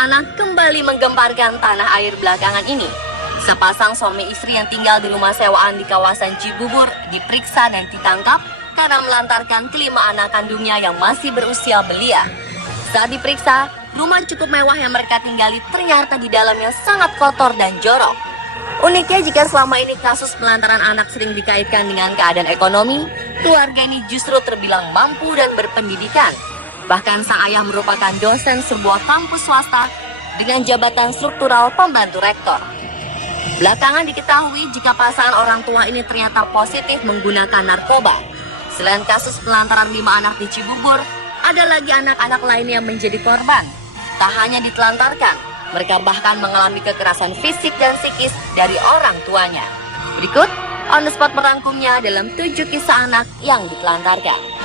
anak kembali menggemparkan tanah air belakangan ini. Sepasang suami istri yang tinggal di rumah sewaan di kawasan Cibubur diperiksa dan ditangkap karena melantarkan kelima anak kandungnya yang masih berusia belia. Saat diperiksa, rumah cukup mewah yang mereka tinggali ternyata di dalamnya sangat kotor dan jorok. Uniknya jika selama ini kasus pelantaran anak sering dikaitkan dengan keadaan ekonomi, keluarga ini justru terbilang mampu dan berpendidikan. Bahkan sang ayah merupakan dosen sebuah kampus swasta dengan jabatan struktural pembantu rektor. Belakangan diketahui jika pasangan orang tua ini ternyata positif menggunakan narkoba. Selain kasus pelantaran 5 anak di Cibubur, ada lagi anak-anak lain yang menjadi korban. Tak hanya ditelantarkan, mereka bahkan mengalami kekerasan fisik dan psikis dari orang tuanya. Berikut, On The Spot merangkumnya dalam 7 kisah anak yang ditelantarkan.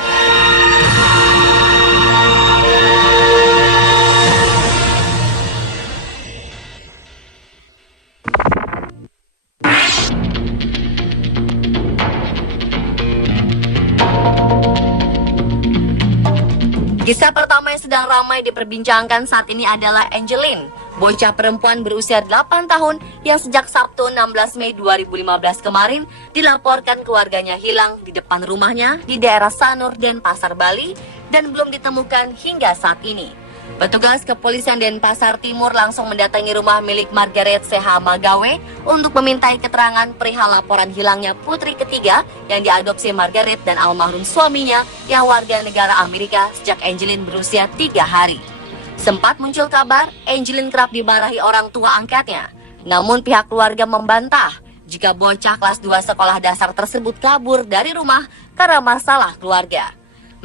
Kisah pertama yang sedang ramai diperbincangkan saat ini adalah Angeline, bocah perempuan berusia 8 tahun yang sejak Sabtu 16 Mei 2015 kemarin dilaporkan keluarganya hilang di depan rumahnya di daerah Sanur, Denpasar, Bali dan belum ditemukan hingga saat ini. Petugas kepolisian Denpasar Timur langsung mendatangi rumah milik Margaret C.H. Magawe untuk memintai keterangan perihal laporan hilangnya putri ketiga yang diadopsi Margaret dan almarhum suaminya yang warga negara Amerika sejak Angeline berusia 3 hari. Sempat muncul kabar Angeline kerap dimarahi orang tua angkatnya, namun pihak keluarga membantah jika bocah kelas 2 sekolah dasar tersebut kabur dari rumah karena masalah keluarga.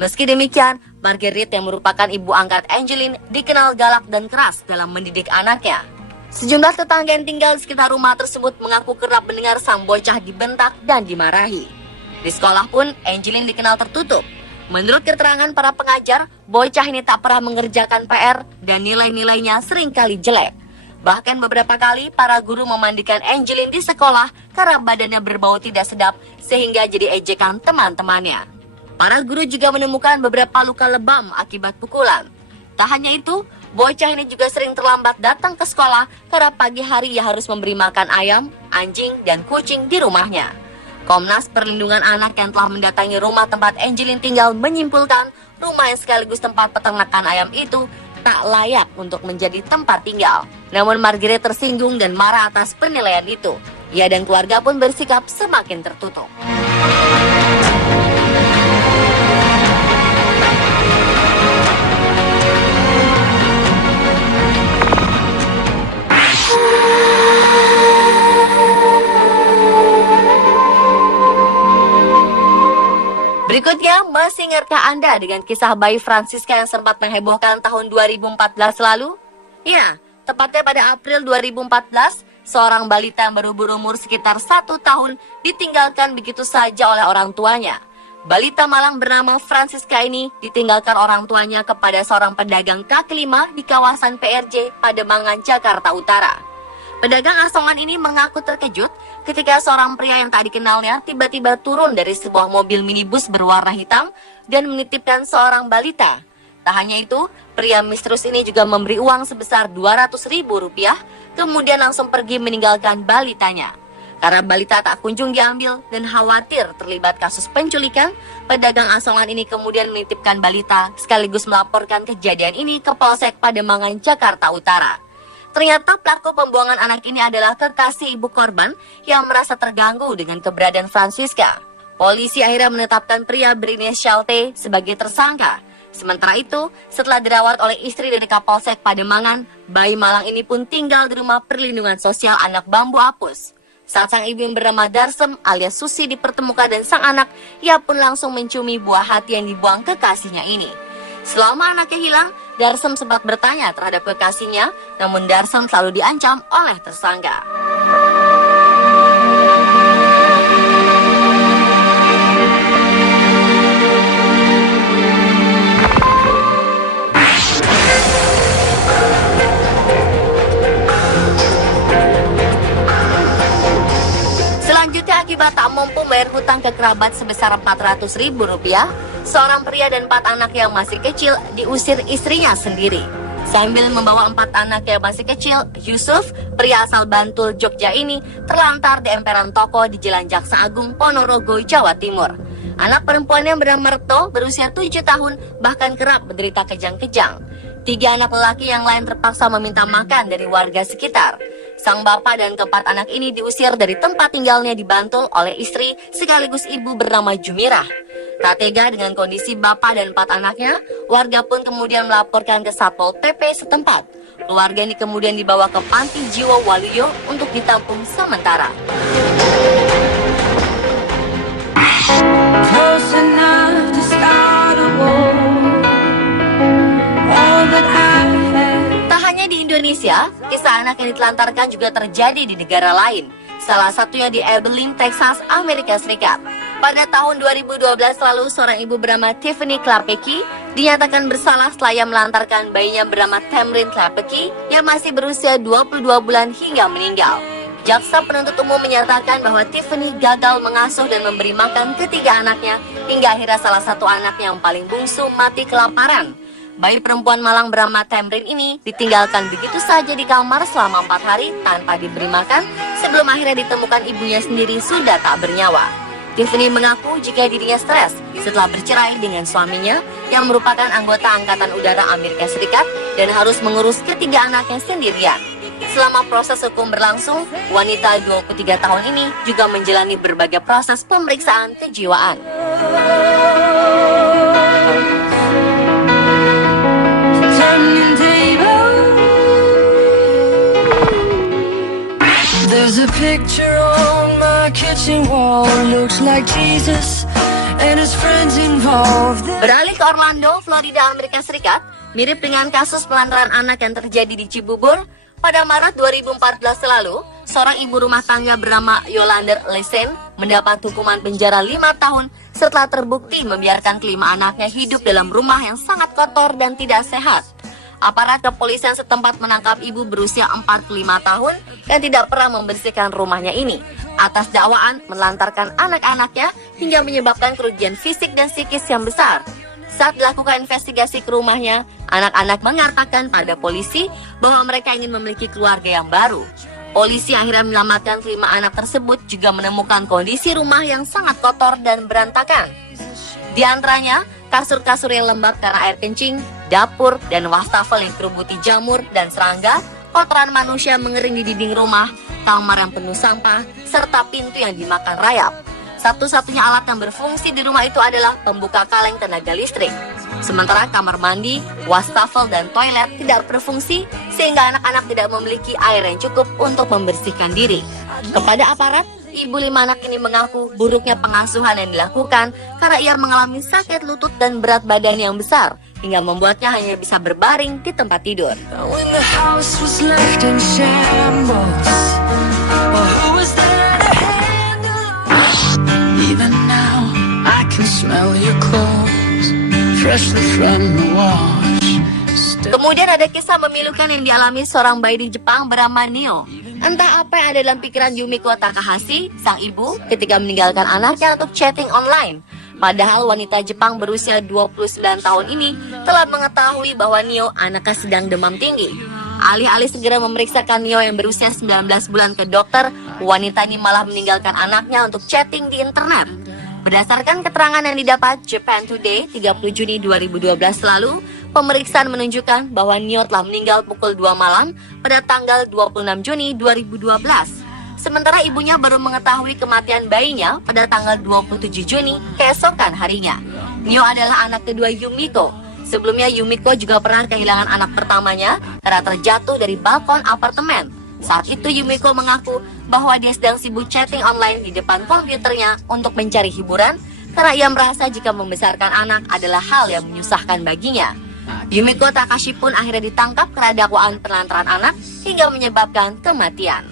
Meski demikian, Margaret yang merupakan ibu angkat Angeline dikenal galak dan keras dalam mendidik anaknya. Sejumlah tetangga yang tinggal di sekitar rumah tersebut mengaku kerap mendengar sang bocah dibentak dan dimarahi. Di sekolah pun, Angeline dikenal tertutup. Menurut keterangan para pengajar, bocah ini tak pernah mengerjakan PR dan nilai-nilainya seringkali jelek. Bahkan beberapa kali para guru memandikan Angeline di sekolah karena badannya berbau tidak sedap sehingga jadi ejekan teman-temannya. Para guru juga menemukan beberapa luka lebam akibat pukulan. Tak hanya itu, bocah ini juga sering terlambat datang ke sekolah karena pagi hari ia harus memberi makan ayam, anjing, dan kucing di rumahnya. Komnas Perlindungan Anak yang telah mendatangi rumah tempat Angeline tinggal menyimpulkan rumah yang sekaligus tempat peternakan ayam itu tak layak untuk menjadi tempat tinggal. Namun Margaret tersinggung dan marah atas penilaian itu. Ia dan keluarga pun bersikap semakin tertutup. Berikutnya, masih ingatkah Anda dengan kisah bayi Francisca yang sempat menghebohkan tahun 2014 lalu? Ya, tepatnya pada April 2014, seorang balita yang baru berumur sekitar 1 tahun ditinggalkan begitu saja oleh orang tuanya. Balita malang bernama Francisca ini ditinggalkan orang tuanya kepada seorang pedagang kaki lima di kawasan PRJ Pademangan, Jakarta Utara. Pedagang asongan ini mengaku terkejut ketika seorang pria yang tak dikenalnya tiba-tiba turun dari sebuah mobil minibus berwarna hitam dan menitipkan seorang balita. Tak hanya itu, pria misterius ini juga memberi uang sebesar Rp200.000, kemudian langsung pergi meninggalkan balitanya. Karena balita tak kunjung diambil dan khawatir terlibat kasus penculikan, pedagang asongan ini kemudian menitipkan balita sekaligus melaporkan kejadian ini ke Polsek Pademangan, Jakarta Utara. Ternyata pelaku pembuangan anak ini adalah kekasih ibu korban yang merasa terganggu dengan keberadaan Francisca. Polisi akhirnya menetapkan pria berinisial T sebagai tersangka. Sementara itu, setelah dirawat oleh istri dari Kapolsek Pademangan, bayi malang ini pun tinggal di rumah perlindungan sosial anak Bambu Apus. Saat sang ibu yang bernama Darsem alias Susi dipertemukan dan sang anak, ia pun langsung menciumi buah hati yang dibuang kekasihnya ini. Selama anaknya hilang, Darsem sempat bertanya terhadap kekasihnya, namun Darsem selalu diancam oleh tersangka. Selanjutnya, akibat tak mampu bayar hutang ke kerabat sebesar Rp400.000, seorang pria dan 4 anak yang masih kecil diusir istrinya sendiri. Sambil membawa 4 anak yang masih kecil, Yusuf, pria asal Bantul, Jogja ini terlantar di emperan toko di Jalan Jaksa Agung, Ponorogo, Jawa Timur. Anak perempuannya bernama Reto, berusia 7 tahun, bahkan kerap menderita kejang-kejang. 3 anak lelaki yang lain terpaksa meminta makan dari warga sekitar. Sang bapak dan keempat anak ini diusir dari tempat tinggalnya di Bantul oleh istri sekaligus ibu bernama Jumirah. Tak tega dengan kondisi bapak dan 4 anaknya, warga pun kemudian melaporkan ke Satpol PP setempat. Keluarga ini kemudian dibawa ke Panti Jiwa Waluyo untuk ditampung sementara. Tak hanya di Indonesia, kisah anak yang ditelantarkan juga terjadi di negara lain. Salah satunya di Abilene, Texas, Amerika Serikat. Pada tahun 2012 lalu, seorang ibu bernama Tiffany Klepecki dinyatakan bersalah setelah ia melantarkan bayinya bernama Tamrin Klepecki yang masih berusia 22 bulan hingga meninggal. Jaksa penuntut umum menyatakan bahwa Tiffany gagal mengasuh dan memberi makan ketiga anaknya hingga akhirnya salah satu anaknya yang paling bungsu mati kelaparan. Bayi perempuan malang bernama Tamrin ini ditinggalkan begitu saja di kamar selama 4 hari tanpa diberi makan sebelum akhirnya ditemukan ibunya sendiri sudah tak bernyawa. Tiffany mengaku jika dirinya stres setelah bercerai dengan suaminya yang merupakan anggota Angkatan Udara Amerika Serikat dan harus mengurus ketiga anaknya sendirian. Selama proses hukum berlangsung, wanita 23 tahun ini juga menjalani berbagai proses pemeriksaan kejiwaan. There's a picture on my kitchen wall, looks like Jesus and his friends involved. Beralih ke Orlando, Florida, Amerika Serikat, mirip dengan kasus pelantaran anak yang terjadi di Cibubur. Pada Maret 2014 lalu, seorang ibu rumah tangga bernama Yolander Lesen mendapat hukuman penjara 5 tahun setelah terbukti membiarkan kelima anaknya hidup dalam rumah yang sangat kotor dan tidak sehat. Aparat kepolisian setempat menangkap ibu berusia 45 tahun yang tidak pernah membersihkan rumahnya ini atas dakwaan melantarkan anak-anaknya hingga menyebabkan kerugian fisik dan psikis yang besar. Saat dilakukan investigasi ke rumahnya, anak-anak mengatakan pada polisi bahwa mereka ingin memiliki keluarga yang baru. Polisi akhirnya menyelamatkan kelima anak tersebut juga menemukan kondisi rumah yang sangat kotor dan berantakan. Di antaranya, kasur-kasur yang lembab karena air kencing, dapur, dan wastafel yang kerubuti jamur dan serangga, kotoran manusia mengering di dinding rumah, kamar yang penuh sampah, serta pintu yang dimakan rayap. Satu-satunya alat yang berfungsi di rumah itu adalah pembuka kaleng tenaga listrik. Sementara kamar mandi, wastafel, dan toilet tidak berfungsi sehingga anak-anak tidak memiliki air yang cukup untuk membersihkan diri. Kepada aparat, ibu 5 anak ini mengaku buruknya pengasuhan yang dilakukan karena ia mengalami sakit lutut dan berat badan yang besar hingga membuatnya hanya bisa berbaring di tempat tidur. Kemudian ada kisah memilukan yang dialami seorang bayi di Jepang bernama Neo. Entah apa yang ada dalam pikiran Yumiko Takahashi, sang ibu, ketika meninggalkan anaknya untuk chatting online. Padahal wanita Jepang berusia 29 tahun ini telah mengetahui bahwa Neo anaknya sedang demam tinggi. Alih-alih segera memeriksakan Neo yang berusia 19 bulan ke dokter, wanita ini malah meninggalkan anaknya untuk chatting di internet. Berdasarkan keterangan yang didapat Japan Today 30 Juni 2012 lalu, pemeriksaan menunjukkan bahwa Neo telah meninggal pukul 2 malam pada tanggal 26 Juni 2012. Sementara ibunya baru mengetahui kematian bayinya pada tanggal 27 Juni keesokan harinya. Neo adalah anak kedua Yumiko. Sebelumnya Yumiko juga pernah kehilangan anak pertamanya karena terjatuh dari balkon apartemen. Saat itu Yumiko mengaku bahwa dia sedang sibuk chatting online di depan komputernya untuk mencari hiburan karena ia merasa jika membesarkan anak adalah hal yang menyusahkan baginya. Yumiko Takashi pun akhirnya ditangkap karena dakwaan penelantaran anak hingga menyebabkan kematian.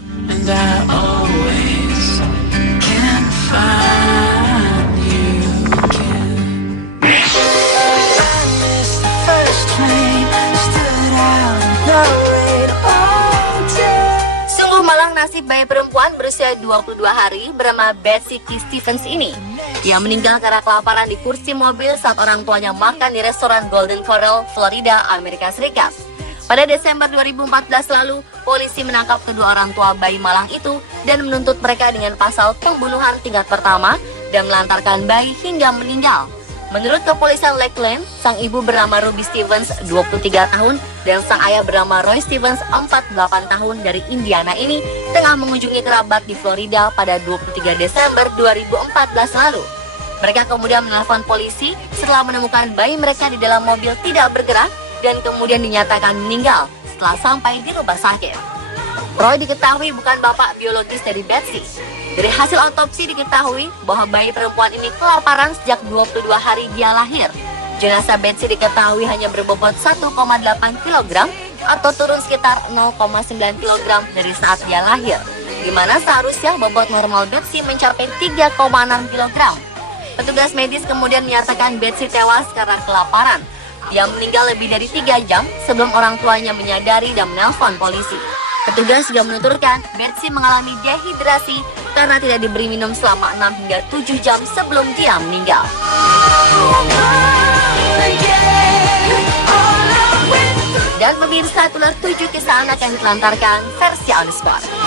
Sungguh malang nasib bayi perempuan berusia 22 hari bernama Betsy K. Stevens ini. Ia meninggal karena kelaparan di kursi mobil saat orang tuanya makan di restoran Golden Corral, Florida, Amerika Serikat. Pada Desember 2014 lalu, polisi menangkap kedua orang tua bayi malang itu dan menuntut mereka dengan pasal pembunuhan tingkat pertama dan melantarkan bayi hingga meninggal. Menurut kepolisian Lakeland, sang ibu bernama Ruby Stevens, 23 tahun, dan sang ayah bernama Roy Stevens, 48 tahun dari Indiana ini, tengah mengunjungi kerabat di Florida pada 23 Desember 2014 lalu. Mereka kemudian menelpon polisi setelah menemukan bayi mereka di dalam mobil tidak bergerak dan kemudian dinyatakan meninggal setelah sampai di rumah sakit. Roy diketahui bukan bapak biologis dari Betsy. Dari hasil otopsi diketahui bahwa bayi perempuan ini kelaparan sejak 22 hari dia lahir. Jenazah Betsy diketahui hanya berbobot 1,8 kg atau turun sekitar 0,9 kg dari saat dia lahir, di mana seharusnya bobot normal Betsy mencapai 3,6 kg. Petugas medis kemudian menyatakan Betsy tewas karena kelaparan. Dia meninggal lebih dari 3 jam sebelum orang tuanya menyadari dan menelpon polisi. Petugas juga menuturkan Betsy mengalami dehidrasi karena tidak diberi minum selama 6 hingga 7 jam sebelum dia meninggal. Dan pemirsa, itulah 7 kisah anak yang ditelantarkan versi On The Spot.